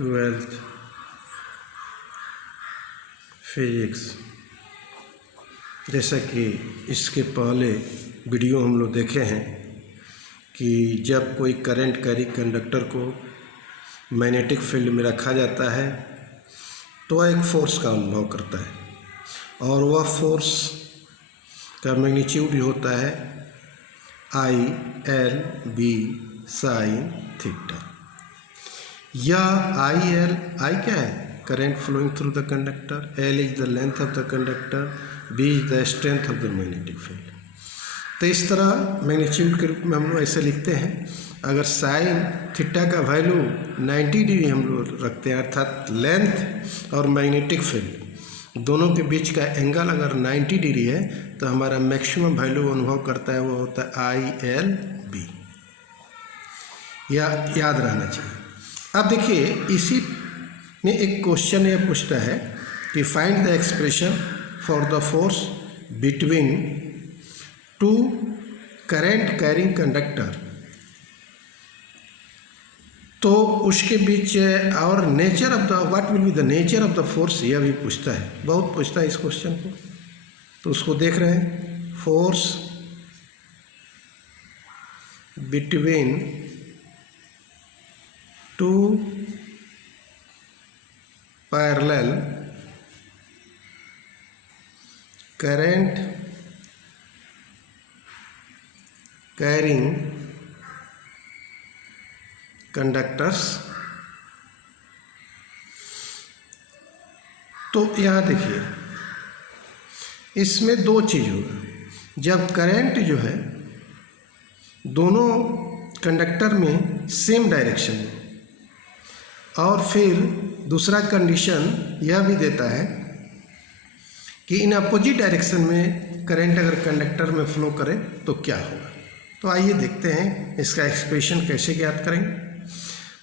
Twelfth physics. जैसा कि इसके पहले वीडियो हम लोग देखे हैं कि जब कोई करंट कैरी कंडक्टर को मैग्नेटिक फील्ड में रखा जाता है तो वह एक फोर्स का अनुभव करता है और वह फोर्स का मैग्नीट्यूड होता है IL/B साइन थीटा। यह आई क्या है? Current flowing through the conductor, L is the length of the conductor, B is the strength of the magnetic field. तो इस तरह मैग्नीट्यूड के रूप में हम लोग ऐसे लिखते हैं। अगर साइन थीटा का वैल्यू 90 डिग्री हम लोग रखते हैं, अर्थात लेंथ और मैग्नेटिक फील्ड दोनों के बीच का एंगल अगर 90 डिग्री है तो हमारा मैक्सिमम वैल्यू अनुभव करता है वो होता है IL/B। या याद रहना चाहिए। अब देखिए इसी में एक क्वेश्चन ये पूछता है कि find the expression for the force between two current carrying conductor. तो उसके बीच और nature of the what will be the nature of the force, यह भी पूछता है, बहुत पूछता है इस क्वेश्चन को। तो उसको देख रहे हैं, force between two parallel current carrying conductors. तो यहाँ देखिए इसमें दो चीज़ होगा। जब करंट जो है दोनों कंडक्टर में सेम डायरेक्शन में, और फिर दूसरा कंडीशन यह भी देता है कि इन अपोजिट डायरेक्शन में करंट अगर कंडक्टर में फ्लो करे तो क्या होगा। तो आइए देखते हैं इसका एक्सप्रेशन कैसे ज्ञात करेंगे।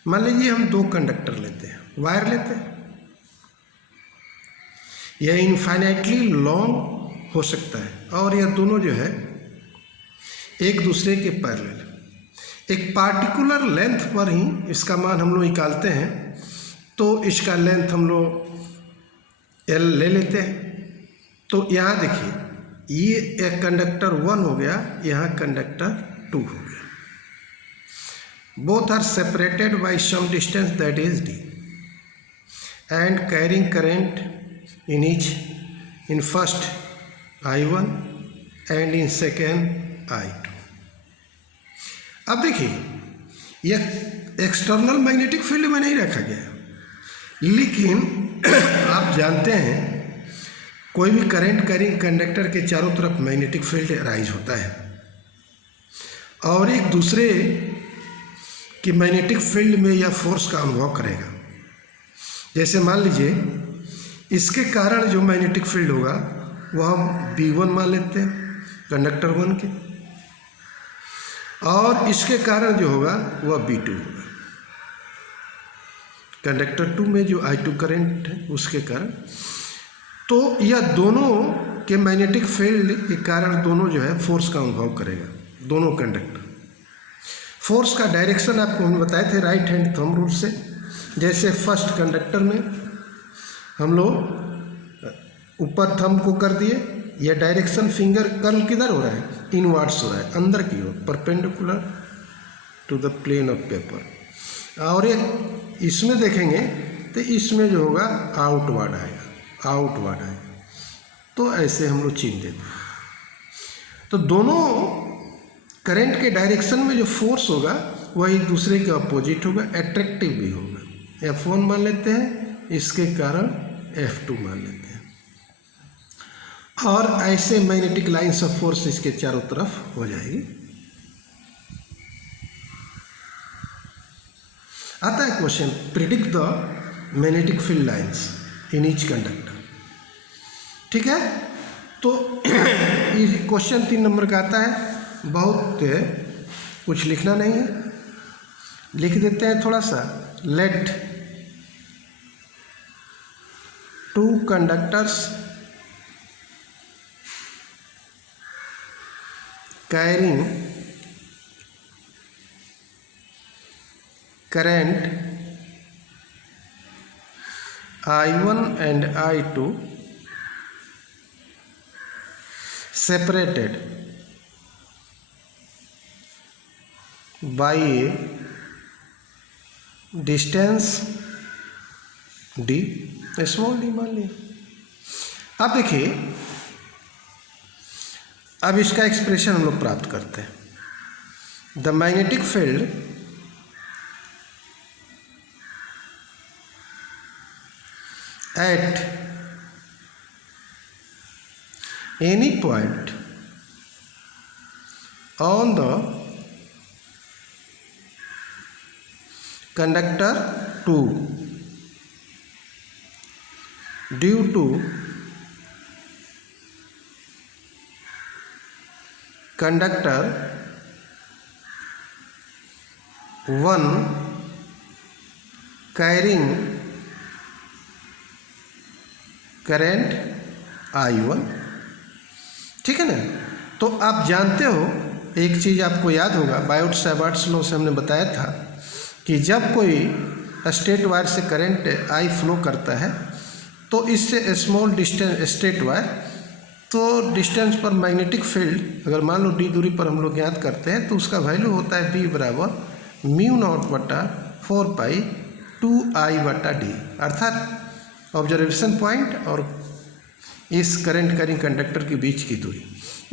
मान लीजिए हम दो कंडक्टर लेते हैं, वायर लेते हैं। यह इनफाइनाइटली लॉन्ग हो सकता है और यह दोनों जो है एक दूसरे के पैरेलल, एक पार्टिकुलर लेंथ पर ही इसका मान हम लोग निकालते हैं। तो इसका लेंथ हम लोग L ले लेते हैं। तो यहाँ देखिए ये एक कंडक्टर 1 हो गया, यहाँ कंडक्टर 2 हो गया। Both are separated by some distance that is D and carrying current in each, in first I1 and in second I2। अब देखिए यह एक्सटर्नल मैग्नेटिक फील्ड में नहीं रखा गया, लेकिन आप जानते हैं कोई भी करंट कैरिंग कंडक्टर के चारों तरफ मैग्नेटिक फील्ड राइज होता है और एक दूसरे की मैग्नेटिक फील्ड में यह फोर्स का अनुभव करेगा। जैसे मान लीजिए इसके कारण जो मैग्नेटिक फील्ड होगा वह हम B1 मान लेते हैं कंडक्टर 1 के, और इसके कारण जो होगा वह B2 होगा कंडक्टर 2 में जो I2 करंट है उसके कारण। तो यह दोनों के मैग्नेटिक फील्ड के कारण दोनों जो है फोर्स का अनुभव करेगा, दोनों कंडक्टर। फोर्स का डायरेक्शन आपको हम बताए थे राइट हैंड थंब रूल से। जैसे फर्स्ट कंडक्टर में हम लोग ऊपर थंब को कर दिए, यह डायरेक्शन फिंगर कर्ल किधर हो रहा है? इनवर्ड्स हो रहा है, अंदर की ओर, perpendicular to the plane of paper. और ये इसमें देखेंगे तो इसमें जो होगा आउटवर्ड आएगा, आउटवर्ड आएगा। तो ऐसे हम लोग चिन्ह देते हैं। तो दोनों करंट के डायरेक्शन में जो फोर्स होगा वह एक दूसरे के अपोजिट होगा, एट्रैक्टिव भी होगा। F1 मान लेते हैं, इसके कारण F2 मान लेते हैं। और ऐसे मैग्नेटिक लाइन्स ऑफ फोर्स इसके चारों तरफ हो जाएगी। आता है question, predict the magnetic field lines in each conductor. ठीक है, तो ये क्वेश्चन 3 नंबर का आता है। बहुत कुछ लिखना नहीं है, लिख देते हैं थोड़ा सा। Let two conductors carrying current I1 and I2 separated by a distance d, small D मान लिया। अब देखिए, अब इसका एक्सप्रेशन हम लोग प्राप्त करते हैं। The magnetic field at any point on the conductor 2 due to conductor 1 carrying current I1, ठीक है ना। तो आप जानते हो, एक चीज़ आपको याद होगा, बायोट-सावर्ट्स लॉ से हमने बताया था कि जब कोई स्ट्रेट वायर से करंट I फ्लो करता है तो इससे स्मॉल डिस्टेंस स्ट्रेट वायर, तो डिस्टेंस पर मैग्नेटिक फील्ड अगर मान लो d दूरी पर हम लोग याद करते हैं तो उसका वैल्यू होता है B बराबर μ0/4π2I/d, अर्थात ऑब्जर्वेशन पॉइंट और इस करंट कैरिंग कंडक्टर के बीच की दूरी।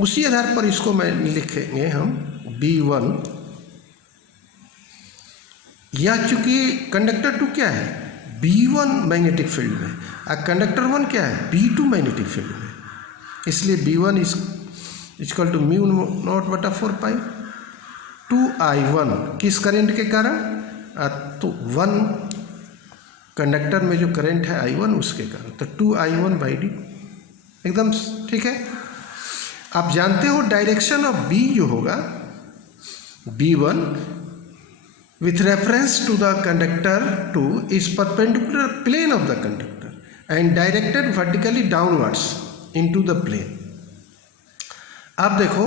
उसी आधार पर इसको मैं लिखेंगे हम B1, या चूंकि कंडक्टर 2 क्या है B1 मैग्नेटिक फील्ड में और कंडक्टर 1 क्या है B2 मैग्नेटिक फील्ड में, इसलिए B1 इक्वल टू μ0/4π2I1 किस करंट के कारण, तो 1 कंडक्टर में जो करंट है I1 उसके कारण, तो 2I1/d, एकदम ठीक है। आप जानते हो डायरेक्शन ऑफ B जो होगा B1 with reference to the conductor 2 is perpendicular plane of the conductor and directed vertically downwards into the plane. आप देखो,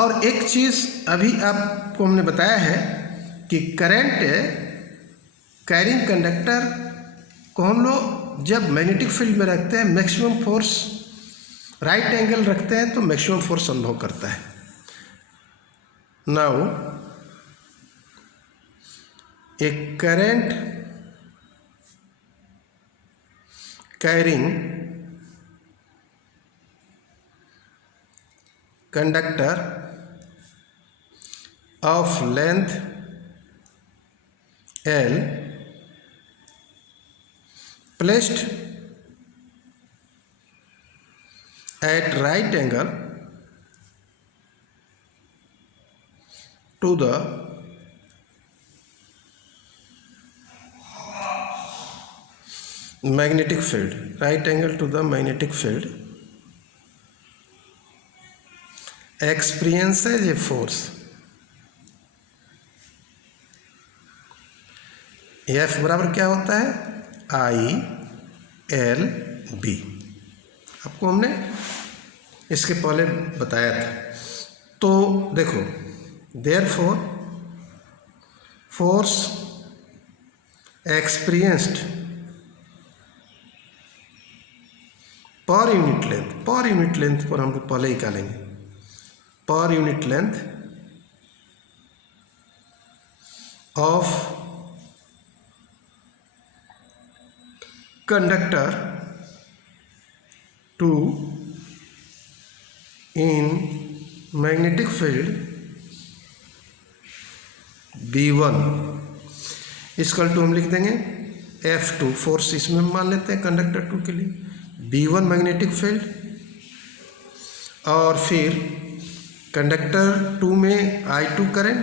और एक चीज़ अभी आपको हमने बताया है कि करंट कैरिंग कंडक्टर को हम लोग जब मैग्नेटिक फील्ड में रखते हैं मैक्सिमम फोर्स राइट एंगल रखते हैं तो मैक्सिमम फोर्स अनुभव करता है। Now A current carrying conductor of length L placed at right angle to the magnetic field, right angle to the magnetic field, experiences a force F बराबर क्या होता है I/L/B, आपको हमने इसके पहले बताया था। तो देखो, therefore force experienced per unit length पर हम लोग पहले निकालेंगे, per unit length of conductor 2 in magnetic field B1 equal to हम लिख देंगे F2, फोर्स इसमें मान लेते हैं कंडक्टर 2 के लिए, B1 मैग्नेटिक फील्ड, और फिर कंडक्टर 2 में I2 करंट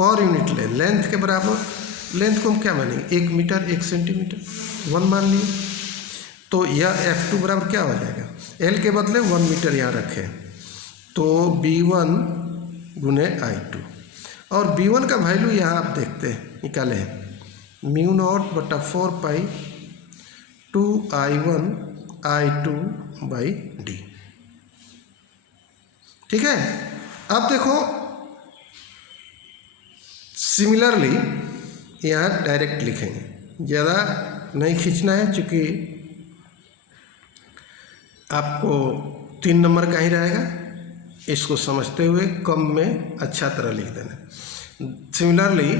पर यूनिट लेंथ के बराबर, लेंथ को हम क्या मानेंगे 1 मीटर 1 सेंटीमीटर 1 मान लिए, तो यह F2 बराबर क्या हो जाएगा, L के बदले 1 मीटर यहाँ रखें तो B1 गुने I2, और B1 का वैल्यू यहाँ आप देखते हैं निकाले हैं μ0/4π2I1I2/d, ठीक है। अब देखो सिमिलरली यहाँ डायरेक्ट लिखेंगे, ज़्यादा नहीं खींचना है, चूँकि आपको 3 नंबर का ही रहेगा, इसको समझते हुए कम में अच्छा तरह लिख देना। Similarly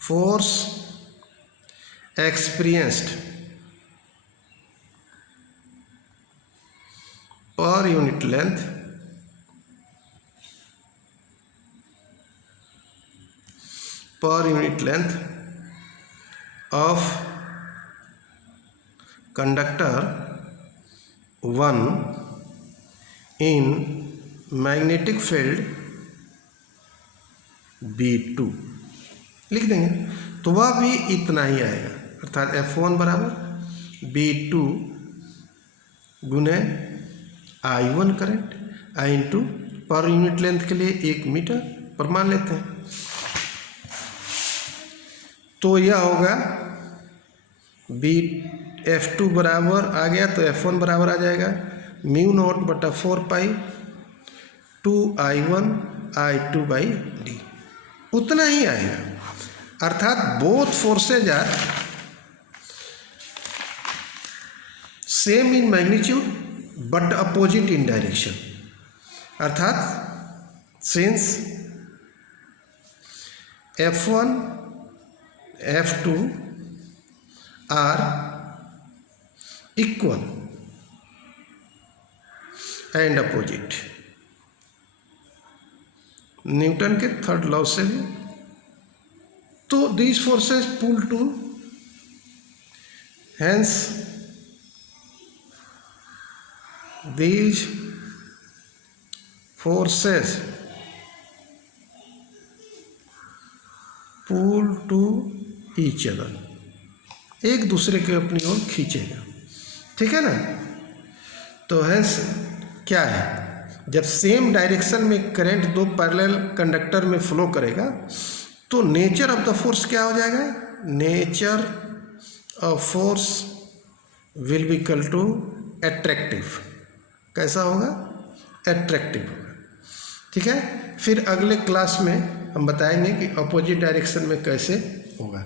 force experienced per unit length of conductor 1 in magnetic field B2 लिख देंगे, तो वह भी इतना ही आएगा, अर्थात F1 बराबर B2 गुने I1 करंट, I इंटू पर यूनिट लेंथ के लिए 1 मीटर पर मान लेते हैं। तो यह होगा F2 बराबर आ गया, तो F1 बराबर आ जाएगा म्यू नॉट बटा 4 पाई 2I1 I2 बाई डी, उतना ही आएगा। अर्थात both forces are same in magnitude but opposite in direction. अर्थात since F1 F2 are equal and opposite, Newton के थर्ड लॉ से भी, तो these forces pull to, hence these forces pull to each other, एक दूसरे के अपनी ओर खींचेगा, ठीक है ना। तो हैंस क्या है, जब सेम डायरेक्शन में करंट दो पैरेलल कंडक्टर में फ्लो करेगा तो नेचर ऑफ द फोर्स क्या हो जाएगा, nature of force will be equal to attractive. कैसा होगा, एट्रैक्टिव होगा, ठीक है। फिर अगले क्लास में हम बताएंगे कि अपोजिट डायरेक्शन में कैसे होगा।